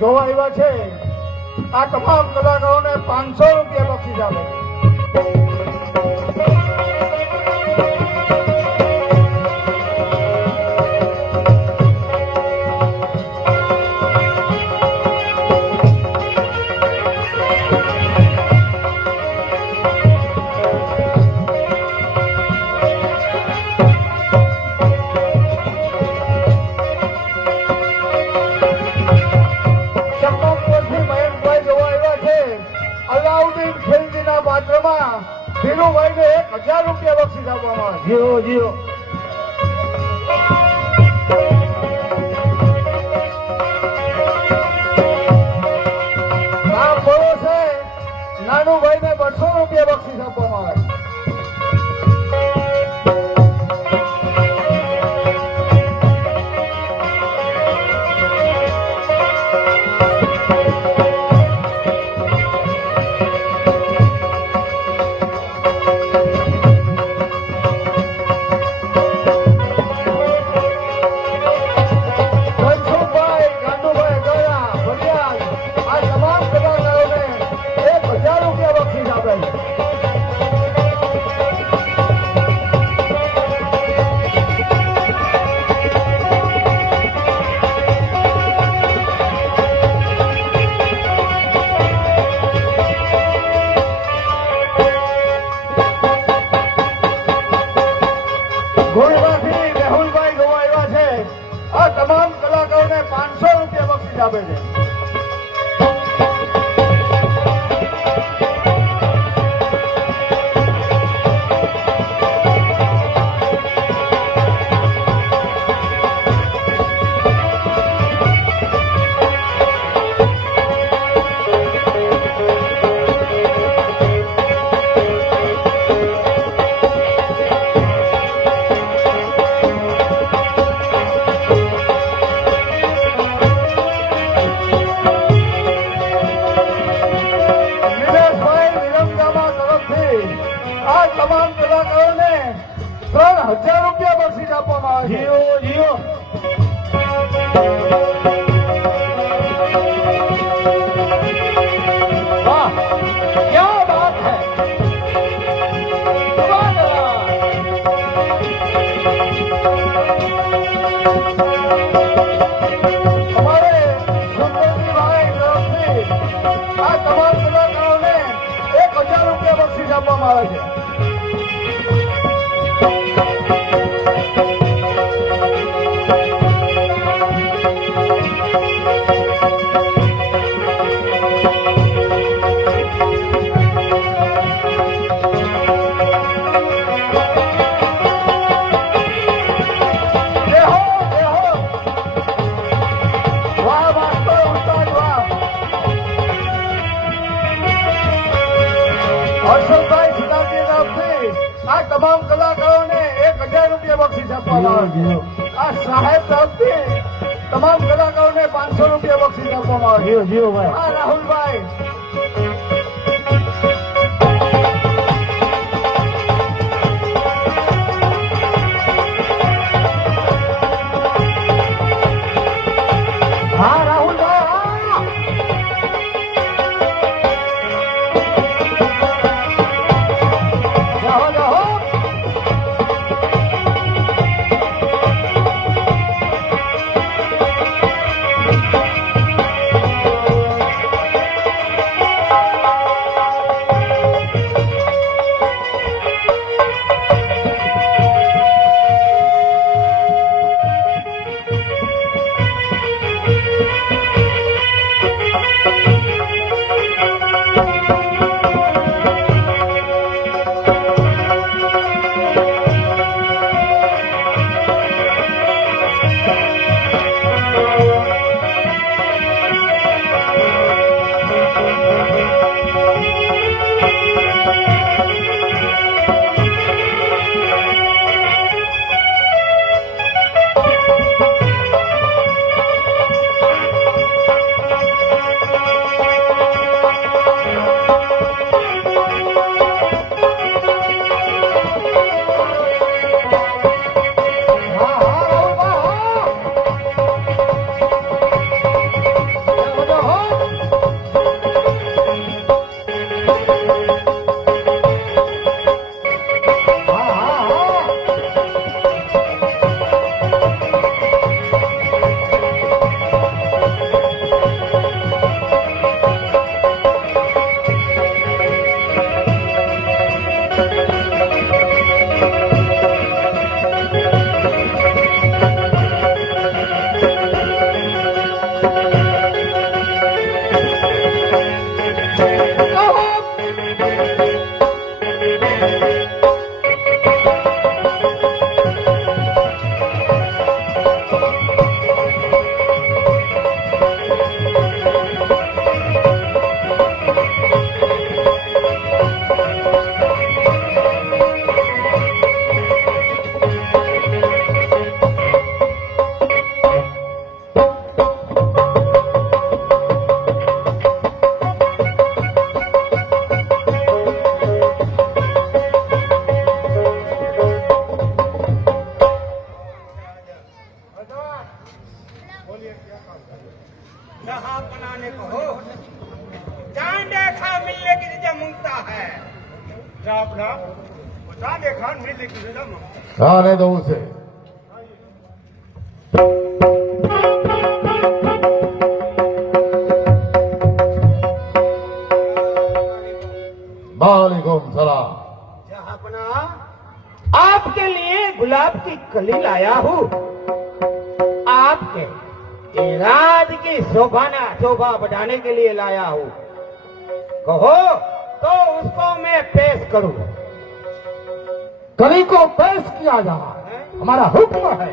જોવા આવ્યા છે આ તમામ કલાકારોને 500 રૂપિયા બક્ષીસ આપે. ધીરુભાઈને 1000 રૂપિયા બક્ષીસ આપવામાં આવે. જીઓ જીઓ નામ બોલો છે. નાનુભાઈને 200 રૂપિયા બક્ષીસ આપવામાં આવે. તમામ કલાકારોને 500 રૂપિયા બક્ષીસ આપે છે. તમામ કલાકારોને 3000 રૂપિયા બક્ષીસ આપવામાં આવે. જીઓ જીઓ વાહ ક્યા બાત હૈ. અમારે સુંદરજીભાઈ તરફથી આ તમામ કલાકારોને 1000 રૂપિયા બક્ષીસ આપવામાં આવે છે. હર્ષદભાઈ સુદામજી તરફથી આ તમામ કલાકારોને 1000 રૂપિયા બક્ષીસ આપવામાં આવે છે. આ સાહેબ તરફથી તમામ કલાકારોને 500 રૂપિયા બક્ષીસ આપવામાં આવે છે. હા રાહુલભાઈ. હા રાહુલભાઈ. जहांपना ने कहो जान देखा मिलने की रजा मांगता है अपना जान देखा मिलने की रजा मांगता है હા ને દઉં છે. वालेकुम सलाम. जहांपना आपके लिए गुलाब की कली लाया हूँ आपके राज की शोभा बढ़ाने के लिए लाया हूँ कहो तो उसको मैं पेश करूँ कली को पेश किया जा हमारा हुक्म है.